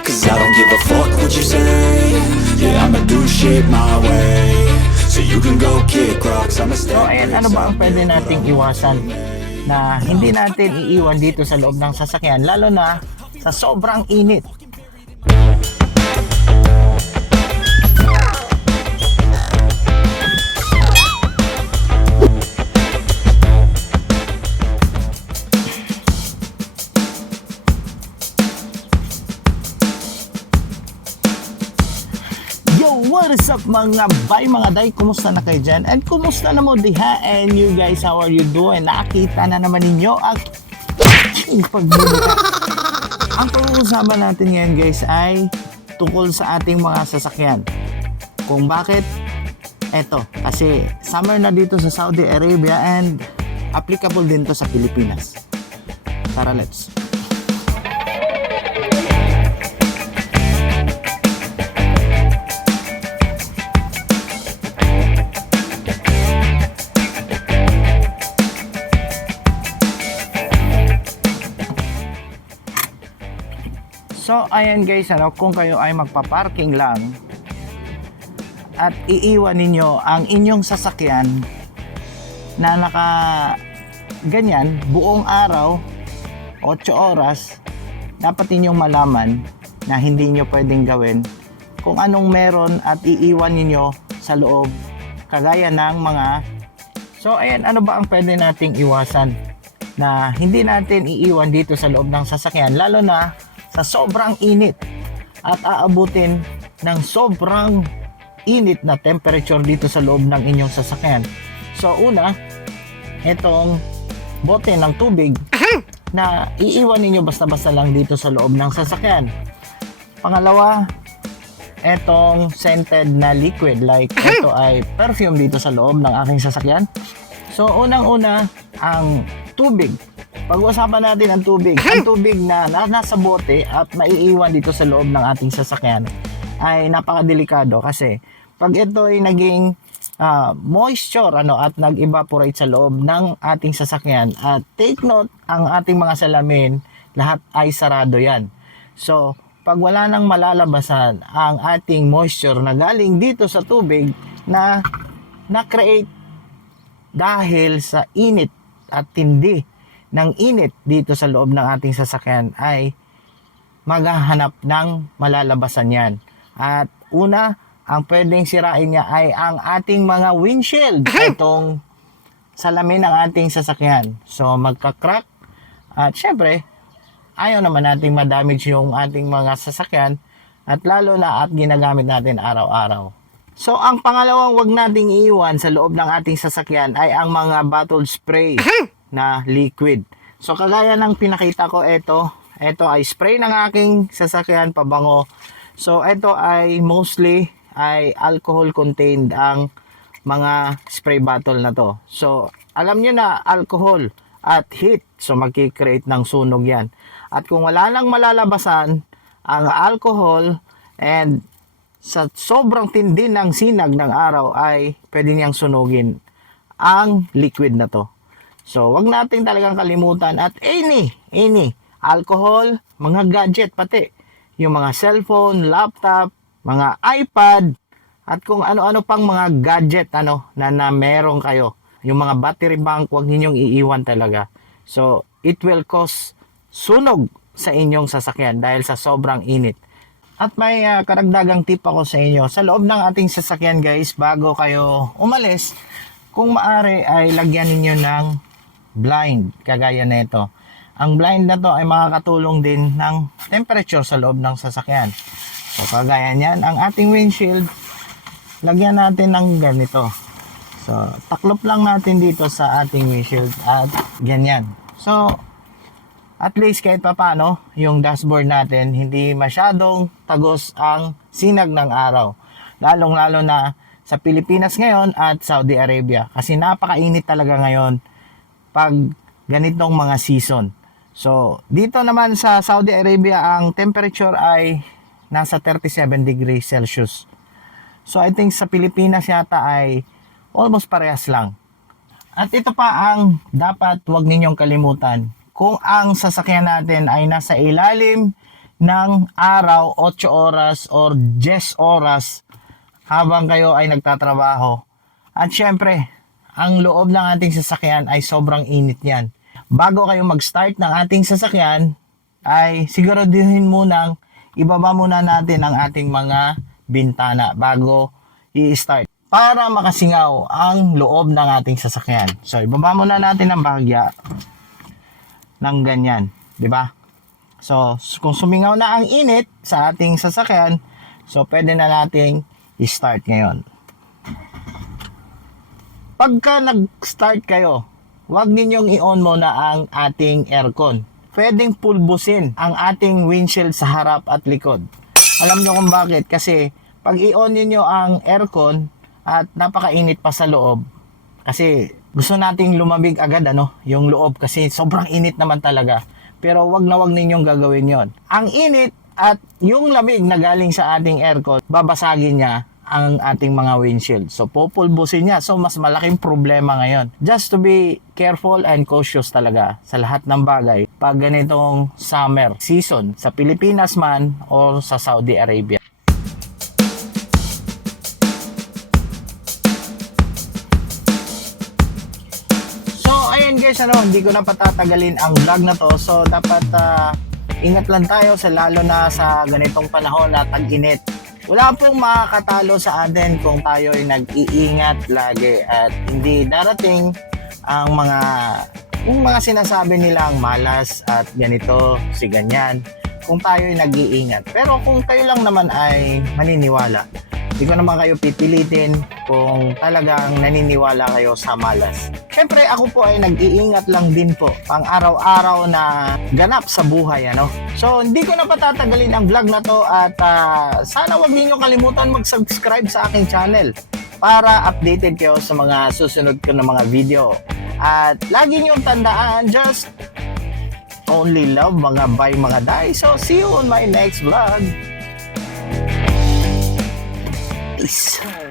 Cause I don't give a fuck what you say. Yeah, I'ma do shit my way. So you can go kick rocks, I'ma So stand ayan, ano ba ang pwede nating iwasan na hindi natin iiwan dito sa loob ng sasakyan, lalo na sa sobrang init? Yo, what is up mga bay, mga day? Kumusta na kayo dyan? And kumusta na mo diha? And you guys, how are you doing? Nakita na naman ninyo ang pagbubuka. Ang pag-uusapan natin ngayon guys ay tungkol sa ating mga sasakyan. Kung bakit? Eto, kasi summer na dito sa Saudi Arabia and applicable din to sa Pilipinas. Tara, let's. So ayan guys, kung kayo ay magpa-parking lang at iiwan ninyo ang inyong sasakyan na naka ganyan buong araw, 8 oras, dapat ninyong malaman na hindi nyo pwedeng gawin kung anong meron at iiwan ninyo sa loob, kagaya ng mga... So ayan, ano ba ang pwede nating iwasan na hindi natin iiwan dito sa loob ng sasakyan, lalo na sa sobrang init at aabutin ng sobrang init na temperature dito sa loob ng inyong sasakyan. So una, itong bote ng tubig na iiwan ninyo basta-basta lang dito sa loob ng sasakyan. Pangalawa, itong scented na liquid, like ito ay perfume dito sa loob ng aking sasakyan. So unang-una, ang tubig. Pag-usapan natin ang tubig. Ang tubig na nasa bote at maiiwan dito sa loob ng ating sasakyan ay napakadelikado kasi pag ito ay naging moisture at nag-evaporate sa loob ng ating sasakyan, at take note, ang ating mga salamin lahat ay sarado yan. So pag wala nang malalabasan ang ating moisture na galing dito sa tubig na na-create dahil sa init at tindi ng init dito sa loob ng ating sasakyan, ay maghahanap ng malalabasan yan. At una, ang pwedeng sirain niya ay ang ating mga windshield, itong salamin ng ating sasakyan. So magka-crack at syempre ayaw naman nating ma-damage yung ating mga sasakyan, at lalo na at ginagamit natin araw-araw. So ang pangalawang wag nating iiwan sa loob ng ating sasakyan ay ang mga bottle spray na liquid. So kagaya ng pinakita ko, ito ay spray ng aking sasakyan, pabango. So ito ay mostly ay alcohol contained ang mga spray bottle na to. So alam nyo na, alcohol at heat, so magki-create ng sunog yan. At kung wala nang malalabasan ang alcohol, and sa sobrang tindi ng sinag ng araw, ay pwede niyang sunugin ang liquid na to. So wag natin talagang kalimutan, at any alcohol, mga gadget, pati yung mga cellphone, laptop, mga iPad, at kung ano-ano pang mga gadget na meron kayo, yung mga battery bank, wag ninyong iiwan talaga. So it will cause sunog sa inyong sasakyan dahil sa sobrang init. At may karagdagang tip ako sa inyo. Sa loob ng ating sasakyan guys, bago kayo umalis, kung maaari ay lagyan ninyo ng blind, kagaya nito. Ang blind na to ay makakatulong din ng temperature sa loob ng sasakyan. So kagaya niyan, ang ating windshield, lagyan natin ng ganito. So taklop lang natin dito sa ating windshield at ganyan. So at least kahit papano, yung dashboard natin hindi masyadong tagos ang sinag ng araw. Lalong-lalo na sa Pilipinas ngayon at Saudi Arabia, kasi napakainit talaga ngayon pag ganitong mga season. So dito naman sa Saudi Arabia, ang temperature ay nasa 37 degrees Celsius. So I think sa Pilipinas yata ay almost parehas lang. At ito pa ang dapat wag ninyong kalimutan. kung ang sasakyan natin ay nasa ilalim ng araw, 8 oras or 10 oras habang kayo ay nagtatrabaho. At syempre, ang loob ng ating sasakyan ay sobrang init yan. Bago kayo mag-start ng ating sasakyan, ay siguraduhin munang ibaba muna natin ang ating mga bintana bago i-start para makasingaw ang loob ng ating sasakyan. So, ibaba muna natin ang bahagya ng ganyan, di ba? So, kung sumingaw na ang init sa ating sasakyan, so pwede na nating i-start ngayon. Pagka nag-start kayo, huwag ninyong i-on muna ang ating aircon. Pwedeng pulbusin ang ating windshield sa harap at likod. Alam nyo kung bakit? Kasi pag i-on niyo ang aircon at napakainit pa sa loob, kasi gusto nating lumamig agad yung loob kasi sobrang init naman talaga. Pero wag na wag ninyong gagawin yon. Ang init at yung lamig na galing sa ating aircon, babasagin niya ang ating mga windshield. So, populbusin niya. So, mas malaking problema ngayon. Just to be careful and cautious talaga sa lahat ng bagay pag ganitong summer season sa Pilipinas man or sa Saudi Arabia. So, ayun guys, hindi ko na patatagalin ang vlog na to. So, dapat ingat lang tayo lalo na sa ganitong panahon na tag-init. Wala pong makakatalo sa atin kung tayo ay nag-iingat lagi at hindi darating ang mga sinasabi nilang malas at ganito, si ganyan, kung tayo ay nag-iingat. Pero kung kayo lang naman ay maniniwala, hindi ko naman kayo pipilitin kung talagang naniniwala kayo sa malas. Siyempre ako po ay nag-iingat lang din po pang araw-araw na ganap sa buhay. So hindi ko na patatagalin ang vlog na to at sana wag niyo kalimutan mag-subscribe sa aking channel para updated kayo sa mga susunod ko na mga video. At lagi niyong tandaan, just only love mga bye mga day. So see you on my next vlog. Peace.